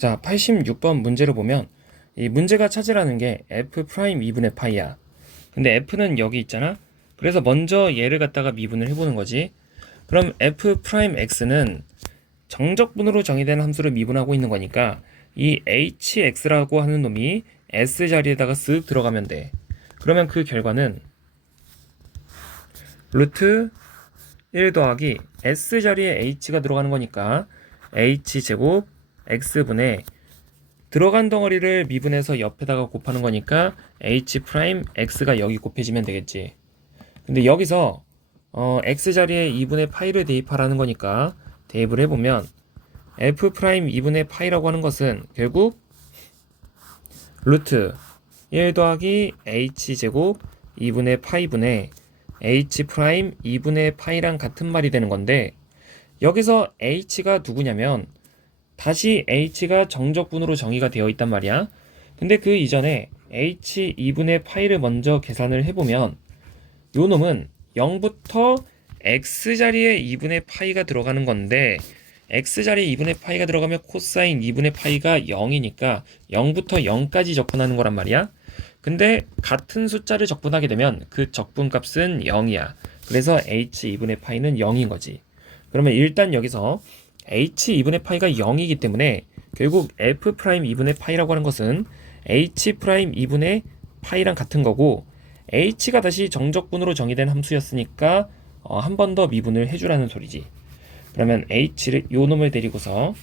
자, 86번 문제를 보면 이 문제가 찾으라는 게 f 프라임 2분의 파이야. 근데 f는 여기 있잖아. 그래서 먼저 얘를 갖다가 미분을 해보는 거지. 그럼 f 프라임 x는 정적분으로 정의된 함수를 미분하고 있는 거니까 이 hx라고 하는 놈이 s 자리에다가 쓱 들어가면 돼. 그러면 그 결과는 루트 1 더하기 s 자리에 h가 들어가는 거니까 h 제곱 x분의 들어간 덩어리를 미분해서 옆에다가 곱하는 거니까 h 프라임 x가 여기 곱해지면 되겠지. 근데 여기서 어, x 자리에 2분의 파이를 대입하라는 거니까 대입을 해보면 f 프라임 2분의 파이라고 하는 것은 결국 루트 1 더하기 h 제곱 2분의 파이분의 h 프라임 2분의 파이랑 같은 말이 되는 건데 여기서 h가 누구냐면 다시 h가 정적분으로 정의가 되어 있단 말이야. 근데 그 이전에 h 2분의 파이를 먼저 계산을 해보면 요 놈은 0부터 x 자리에 2분의 파이가 들어가는 건데 x 자리에 2분의 파이가 들어가면 코사인 2분의 파이가 0이니까 0부터 0까지 적분하는 거란 말이야. 근데 같은 숫자를 적분하게 되면 그 적분값은 0이야. 그래서 h 2분의 파이는 0인 거지. 그러면 일단 여기서 h 2분의 파이가 0이기 때문에 결국 f 프라임 2분의 파이라고 하는 것은 h 프라임 2분의 파이랑 같은 거고 h가 다시 정적분으로 정의된 함수였으니까 어, 한 번 더 미분을 해주라는 소리지. 그러면 h를 요 놈을 데리고서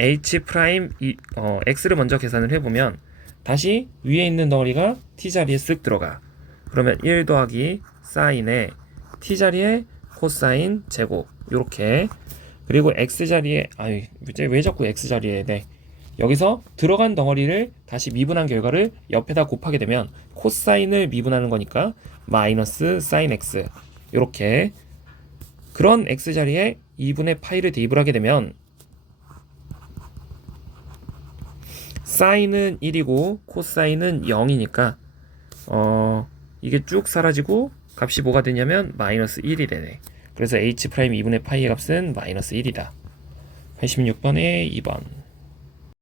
h 프라임 이, 어, x를 먼저 계산을 해보면 다시 위에 있는 덩어리가 t 자리에 쓱 들어가. 그러면 1 더하기 사인에 t 자리에 코사인 제곱 요렇게. 그리고 x 자리에 아유 왜 자꾸 x 자리에? 네. 여기서 들어간 덩어리를 다시 미분한 결과를 옆에다 곱하게 되면 코사인을 미분하는 거니까 마이너스 사인 x. 요렇게. 그런 x 자리에 2분의 파이를 대입을 하게 되면 사인은 1이고 코사인은 0이니까 어 이게 쭉 사라지고 값이 뭐가 되냐면 마이너스 1이 되네. 그래서 h 프라임 2분의 파이의 값은 마이너스 1이다. 86번에 2번.